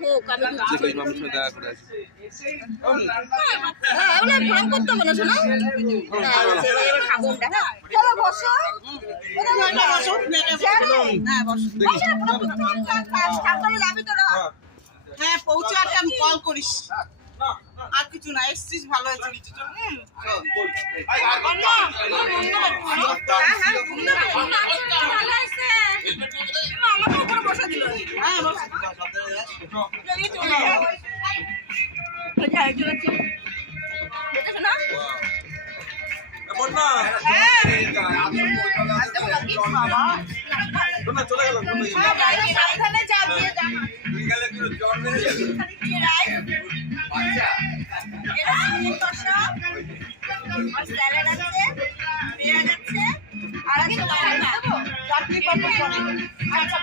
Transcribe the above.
হোক আমি যেটাই মামার সাথে দেখা করে আসি। ফোন করতে হবে না শোনো চলো বসো যাবি তো হ্যাঁ পৌঁছে একটা কল করিস আর কিছু না এসছিস ভালো হয়েছে বসা দিল হ্যাঁ সাবধানে যাবি স্যালাড আছে পেঁয়াজ আছে আর আছে চাটনি পাপড় আচ্ছা